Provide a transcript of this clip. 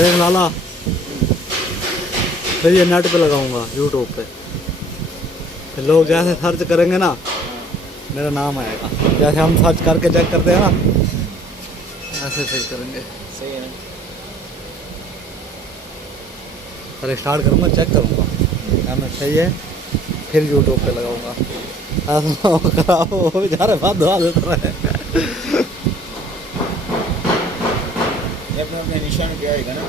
देख लाला, फिर ये नेट पे लगाऊंगा यूट्यूब पे, फिर लोग जैसे सर्च करेंगे ना मेरा नाम आएगा, जैसे हम सर्च करके चेक करते हैं ना ऐसे सही करेंगे। सही है ना। पहले स्टार्ट करूँगा, चेक करूँगा क्या मैं सही है, फिर यूट्यूब पे लगाऊंगा। ऐसा खराब हो बेचारे बात धुआ देता है। ये अपने अपने निशान पे आएगा ना।